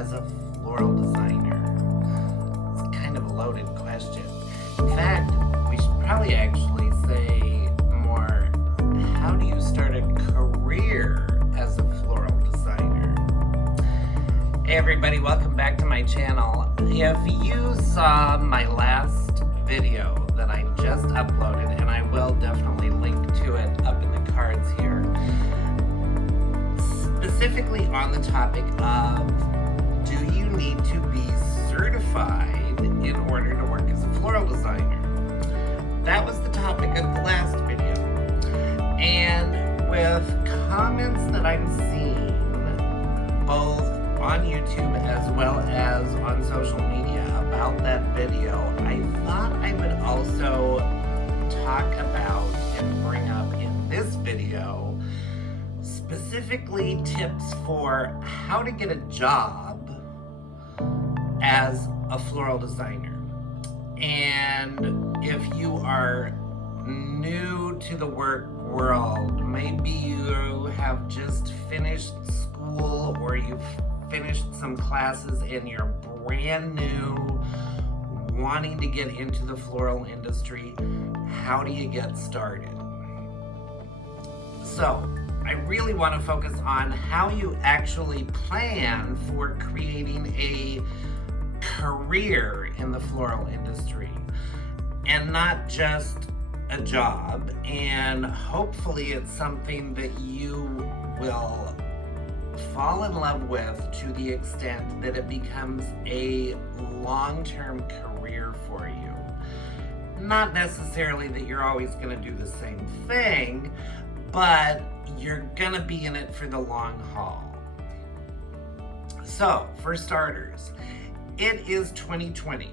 as a floral designer? It's kind of a loaded question. In fact, we should probably actually say more, how do you start a career as a floral designer? Hey everybody, welcome back to my channel. If you saw my last video that I just uploaded, and I will definitely link to it up in the cards here, specifically on the topic of, do you need to be certified in order to work as a floral designer? That was the topic of the last video. And with comments that I'm seeing, both on YouTube as well as on social media about that video, I thought I would also talk about and bring up in this video specifically tips for how to get a job as a floral designer. And if you are new to the work world, maybe you have just finished school or you've finished some classes and you're brand new, wanting to get into the floral industry, how do you get started? So, I really want to focus on how you actually plan for creating a career in the floral industry and not just a job. And hopefully it's something that you will fall in love with to the extent that it becomes a long-term career for you. Not necessarily that you're always going to do the same thing, but you're going to be in it for the long haul. So, for starters, it is 2020.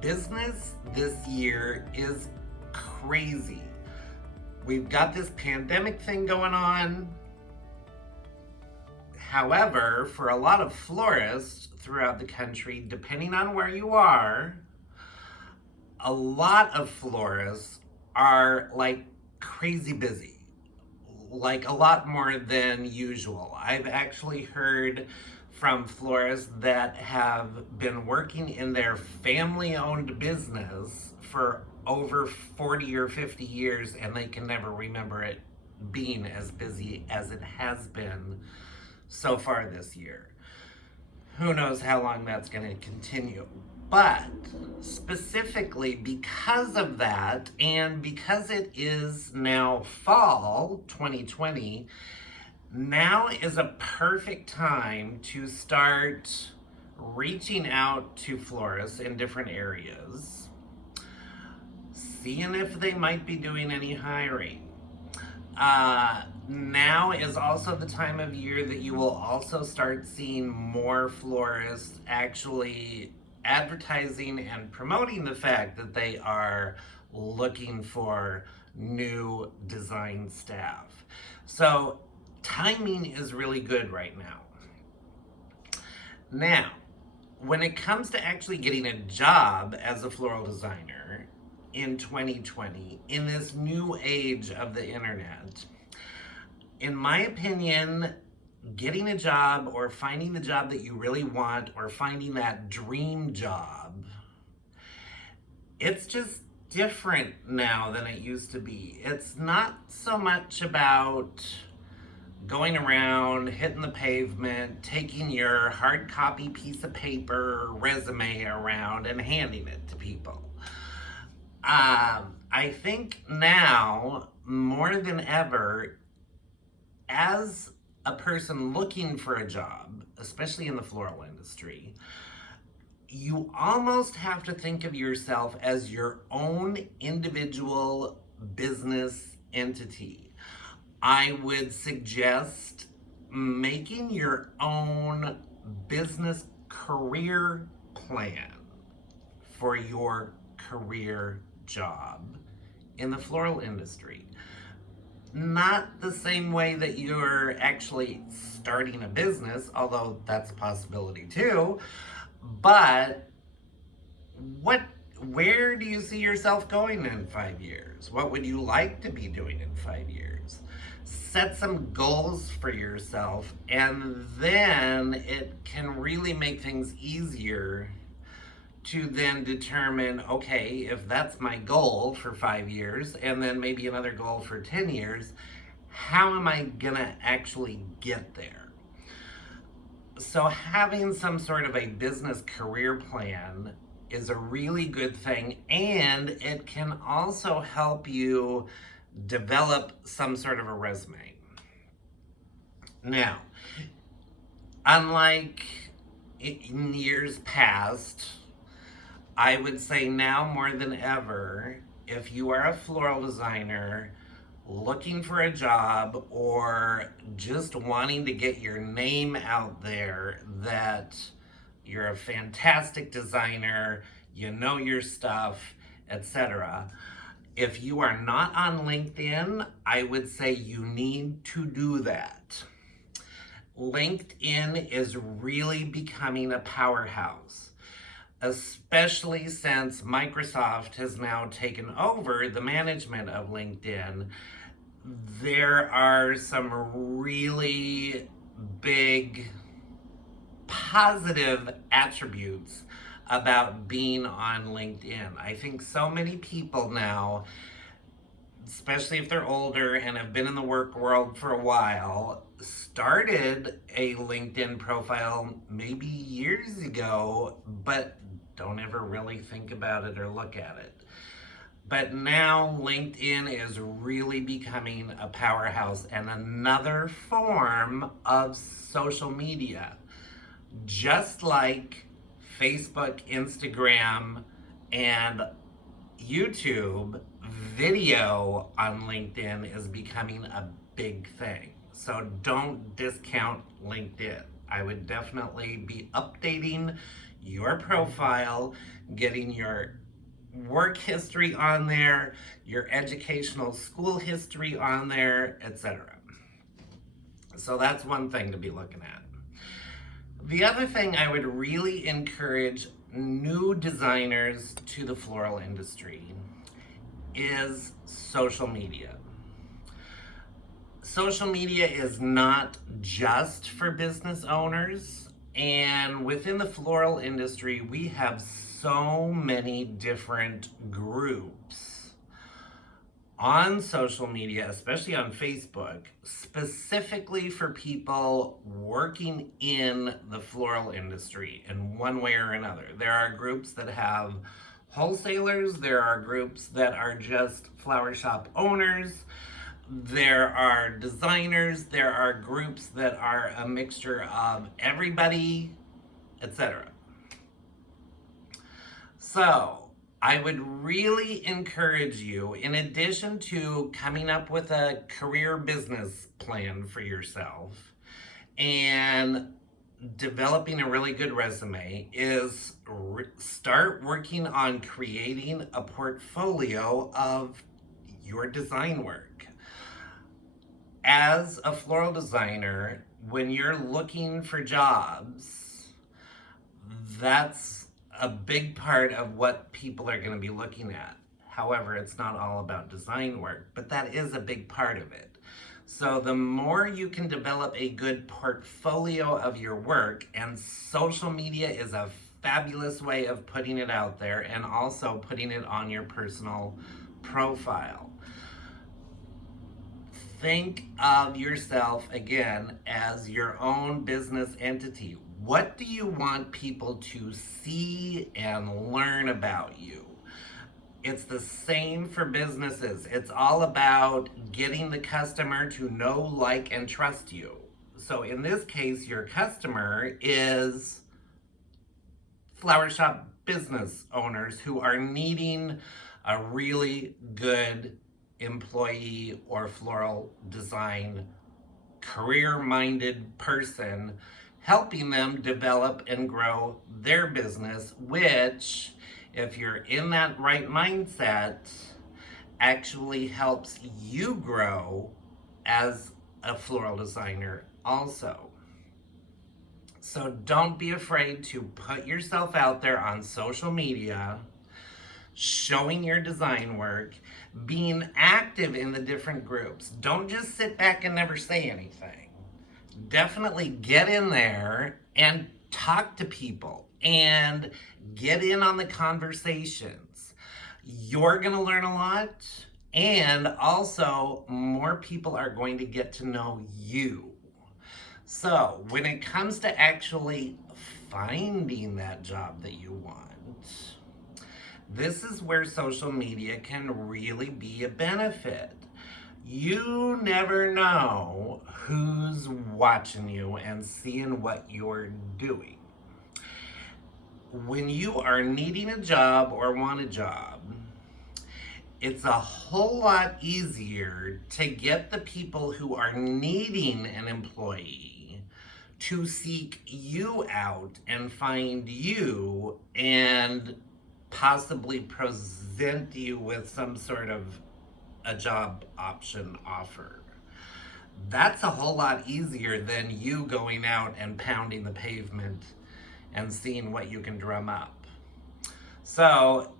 Business this year is crazy. We've got this pandemic thing going on. However, for a lot of florists throughout the country, depending on where you are, a lot of florists are like crazy busy, like a lot more than usual. I've actually heard from florists that have been working in their family-owned business for over 40 or 50 years, and they can never remember it being as busy as it has been so far this year. Who knows how long that's going to continue. But specifically because of that, and because it is now fall 2020, now is a perfect time to start reaching out to florists in different areas, seeing if they might be doing any hiring. Now is also the time of year that you will also start seeing more florists actually advertising and promoting the fact that they are looking for new design staff. So timing is really good right now. Now, when it comes to actually getting a job as a floral designer in 2020, in this new age of the internet, in my opinion, getting a job or finding the job that you really want or finding that dream job, it's just different now than it used to be. It's not so much about going around, hitting the pavement, taking your hard copy piece of paper, resume around and handing it to people. I think now, more than ever, as a person looking for a job, especially in the floral industry, you almost have to think of yourself as your own individual business entity. I would suggest making your own business career plan for your career job in the floral industry. Not the same way that you're actually starting a business, although that's a possibility too, but where do you see yourself going in 5 years? What would you like to be doing in 5 years? set some goals for yourself, and then it can really make things easier to then determine, okay, if that's my goal for 5 years and then maybe another goal for 10 years, how am I gonna actually get there? So having some sort of a business career plan is a really good thing, and it can also help you develop some sort of a resume. Now, unlike in years past, I would say now more than ever, if you are a floral designer looking for a job or just wanting to get your name out there that you're a fantastic designer, you know your stuff, etc. If you are not on LinkedIn, I would say you need to do that. LinkedIn is really becoming a powerhouse, especially since Microsoft has now taken over the management of LinkedIn. There are some really big positive attributes about being on LinkedIn. I think so many people now, especially if they're older and have been in the work world for a while, started a LinkedIn profile maybe years ago, but don't ever really think about it or look at it. But now LinkedIn is really becoming a powerhouse and another form of social media. Just like Facebook, Instagram, and YouTube, video on LinkedIn is becoming a big thing. So don't discount LinkedIn. I would definitely be updating your profile, getting your work history on there, your educational school history on there, etc. So that's one thing to be looking at. The other thing I would really encourage new designers to the floral industry is social media. Social media is not just for business owners, and within the floral industry, we have so many different groups on social media, especially on Facebook, specifically for people working in the floral industry in one way or another. There are groups that have wholesalers, there are groups that are just flower shop owners, there are designers, there are groups that are a mixture of everybody, etc. So, I would really encourage you, in addition to coming up with a career business plan for yourself and developing a really good resume, is start working on creating a portfolio of your design work. As a floral designer, when you're looking for jobs, that's a big part of what people are going to be looking at. However, it's not all about design work, but that is a big part of it. So the more you can develop a good portfolio of your work, and social media is a fabulous way of putting it out there and also putting it on your personal profile. Think of yourself again as your own business entity. What do you want people to see and learn about you? It's the same for businesses. It's all about getting the customer to know, like, and trust you. So in this case, your customer is flower shop business owners who are needing a really good employee or floral design career-minded person, helping them develop and grow their business, which, if you're in that right mindset, actually helps you grow as a floral designer also. So don't be afraid to put yourself out there on social media. showing your design work, being active in the different groups. Don't just sit back and never say anything. Definitely get in there and talk to people and get in on the conversations. You're going to learn a lot, and also more people are going to get to know you. So when it comes to actually finding that job that you want, this is where social media can really be a benefit. You never know who's watching you and seeing what you're doing. When you are needing a job or want a job, it's a whole lot easier to get the people who are needing an employee to seek you out and find you and possibly present you with some sort of a job option offer. That's a whole lot easier than you going out and pounding the pavement and seeing what you can drum up. So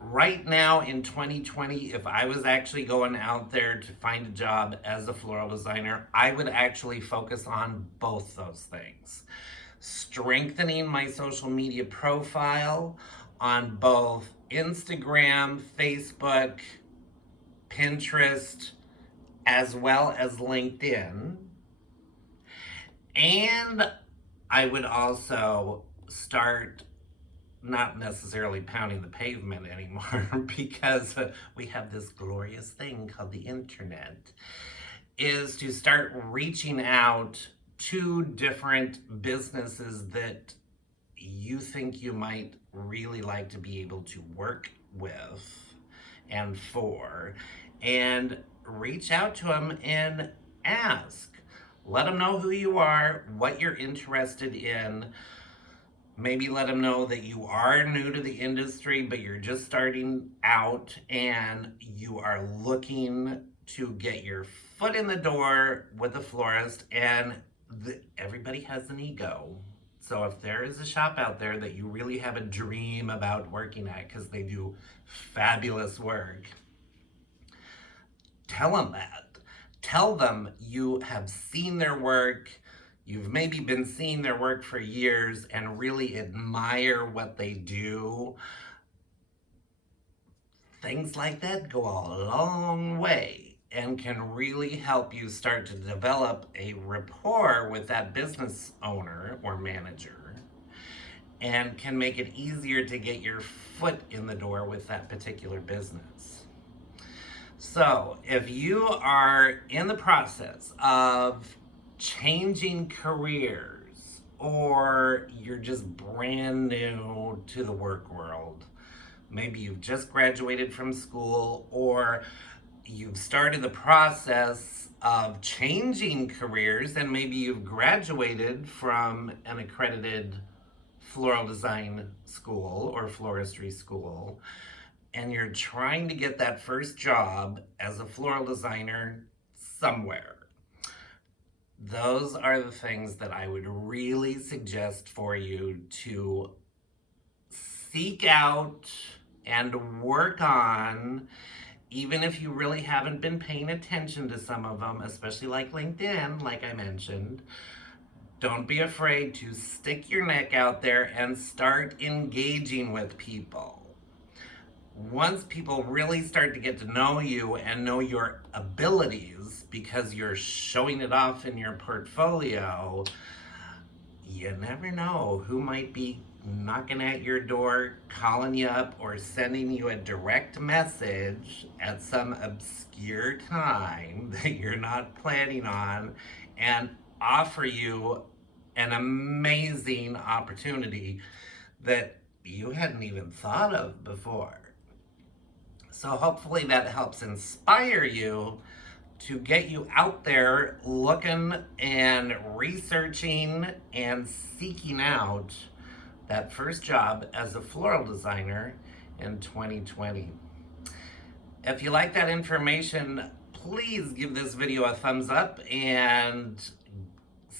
right now in 2020, if I was actually going out there to find a job as a floral designer, I would actually focus on both those things. Strengthening my social media profile on both Instagram, Facebook, Pinterest, as well as LinkedIn. And I would also start not necessarily pounding the pavement anymore because we have this glorious thing called the internet, is to start reaching out to different businesses that you think you might really like to be able to work with and for, and reach out to them and ask. Let them know who you are, what you're interested in. Maybe let them know that you are new to the industry, but you're just starting out and you are looking to get your foot in the door with a florist, and everybody has an ego. So if there is a shop out there that you really have a dream about working at because they do fabulous work, tell them that. Tell them you have seen their work, you've maybe been seeing their work for years and really admire what they do. Things like that go a long way and can really help you start to develop a rapport with that business owner or manager, and can make it easier to get your foot in the door with that particular business. So if you are in the process of changing careers, or you're just brand new to the work world, maybe you've just graduated from school, or you've started the process of changing careers, and maybe you've graduated from an accredited floral design school or floristry school, and you're trying to get that first job as a floral designer somewhere. Those are the things that I would really suggest for you to seek out and work on, even if you really haven't been paying attention to some of them, especially like LinkedIn, like I mentioned. Don't be afraid to stick your neck out there and start engaging with people. Once people really start to get to know you and know your abilities because you're showing it off in your portfolio, you never know who might be knocking at your door, calling you up, or sending you a direct message at some obscure time that you're not planning on and offer you an amazing opportunity that you hadn't even thought of before. So hopefully that helps inspire you to get you out there looking and researching and seeking out that first job as a floral designer in 2020. If you like that information, please give this video a thumbs up and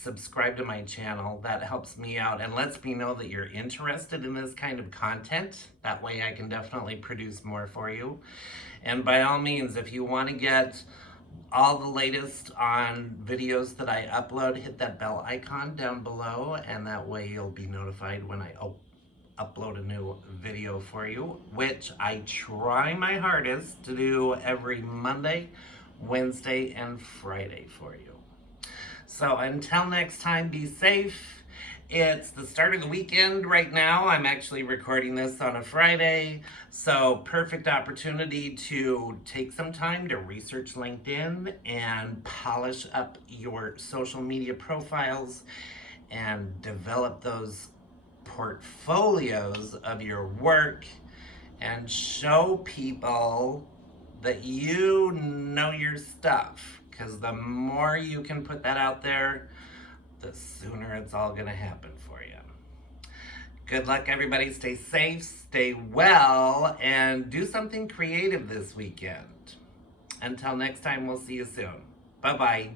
subscribe to my channel. That helps me out and lets me know that you're interested in this kind of content. That way I can definitely produce more for you. And by all means, if you want to get all the latest on videos that I upload, hit that bell icon down below, and that way you'll be notified when I upload a new video for you, which I try my hardest to do every Monday, Wednesday, and Friday for you. So until next time, be safe. It's the start of the weekend right now. I'm actually recording this on a Friday, so perfect opportunity to take some time to research LinkedIn and polish up your social media profiles and develop those portfolios of your work and show people that you know your stuff, because the more you can put that out there, the sooner it's all gonna happen for you. Good luck, everybody. Stay safe, stay well, and do something creative this weekend. Until next time, we'll see you soon. Bye-bye.